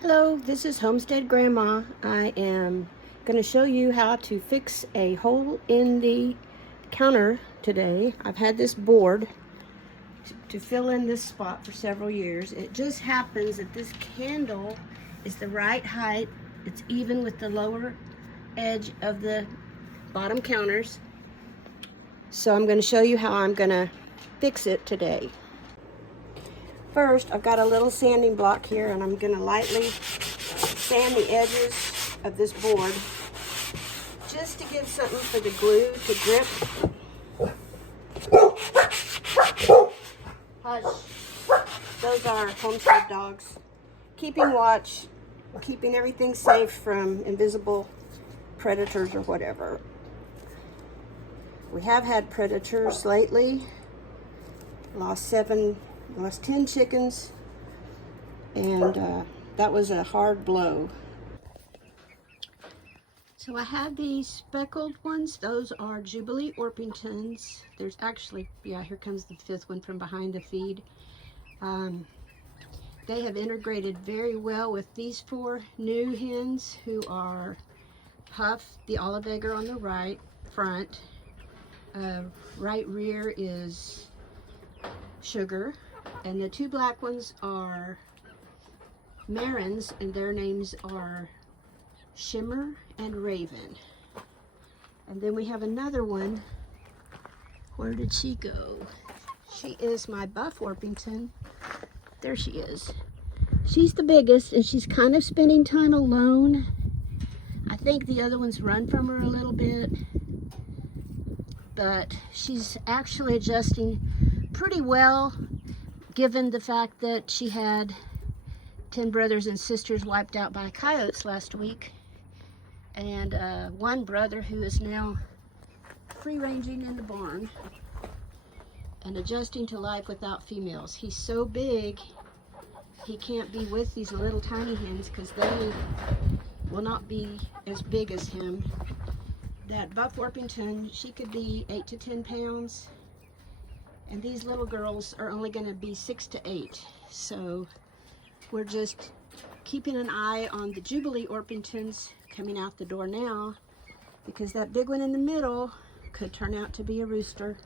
Hello, this is Homestead Grandma. I am going to show you how to fix a hole in the counter today. I've had this board to fill in this spot for several years. It just happens that this candle is the right height. It's even with the lower edge of the bottom counters. So I'm going to show you how I'm going to fix it today. First, I've got a little sanding block here, and I'm going to lightly sand the edges of this board just to give something for the glue to grip. Hush. Those are Homestead dogs. Keeping watch, keeping everything safe from invisible predators or whatever. We have had predators lately. Lost 10 chickens, and that was a hard blow. So I have these speckled ones. Those are Jubilee Orpingtons. There's actually, yeah, here comes the fifth one from behind the feed. They have integrated very well with these four new hens, who are Puff, the olive egger on the right front. Right rear is Sugar. And the two black ones are Marins, and their names are Shimmer and Raven. And then we have another one. Where did she go? She is my Buff Orpington. There she is. She's the biggest, and she's kind of spending time alone. I think the other ones run from her a little bit, but she's actually adjusting pretty well, given the fact that she had 10 brothers and sisters wiped out by coyotes last week, and one brother who is now free-ranging in the barn and adjusting to life without females. He's so big, he can't be with these little tiny hens because they will not be as big as him. That Buff Orpington, she could be 8 to 10 pounds. And these little girls are only going to be 6 to 8. So we're just keeping an eye on the Jubilee Orpingtons coming out the door now, because that big one in the middle could turn out to be a rooster.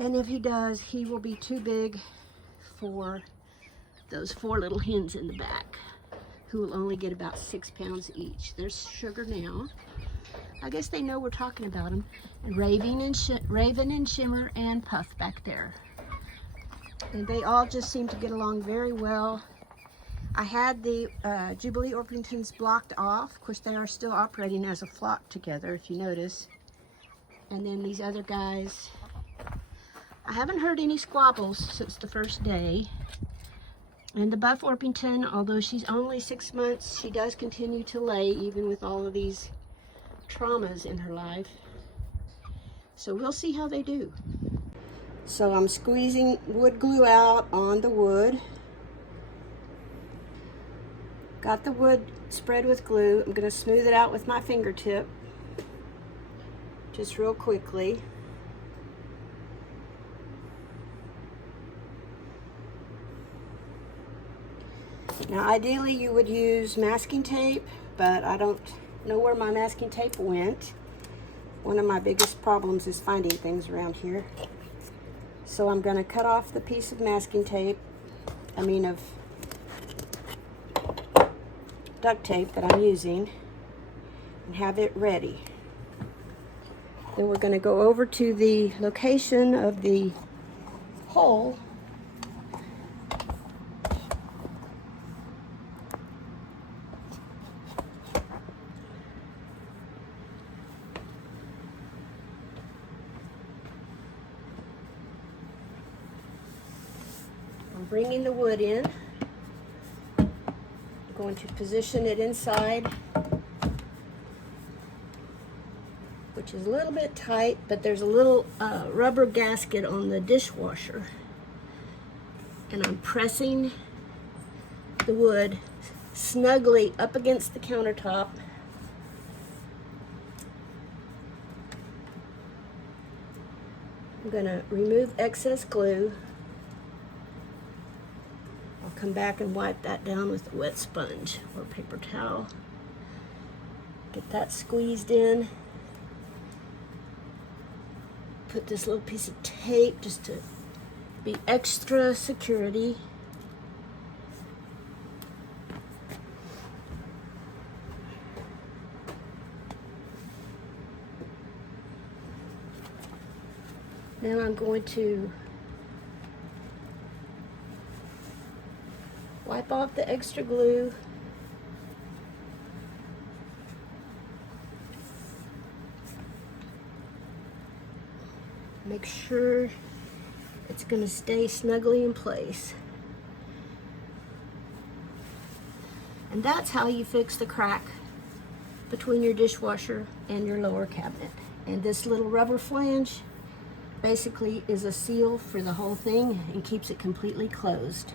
And if he does, he will be too big for those four little hens in the back, who will only get about 6 pounds each. There's Sugar now. I guess they know we're talking about them. And Raven and Shimmer and Puff back there. And they all just seem to get along very well. I had the Jubilee Orpingtons blocked off. Of course, they are still operating as a flock together, if you notice. And then these other guys. I haven't heard any squabbles since the first day. And the Buff Orpington, although she's only 6 months, she does continue to lay, even with all of these traumas in her life. So we'll see how they do. So I'm squeezing wood glue out on the wood. Got the wood spread with glue. I'm going to smooth it out with my fingertip, just real quickly. Now ideally you would use masking tape, but I don't know where my masking tape went. One of my biggest problems is finding things around here. So I'm going to cut off the piece of masking tape, of duct tape that I'm using, and have it ready. Then we're going to go over to the location of the hole. I'm bringing the wood in. I'm going to position it inside, which is a little bit tight, but there's a little rubber gasket on the dishwasher. And I'm pressing the wood snugly up against the countertop. I'm going to remove excess glue. I'll come back and wipe that down with a wet sponge or paper towel. Get that squeezed in. Put this little piece of tape just to be extra security. Now I'm going to wipe off the extra glue. Make sure it's going to stay snugly in place. And that's how you fix the crack between your dishwasher and your lower cabinet. And this little rubber flange basically is a seal for the whole thing and keeps it completely closed.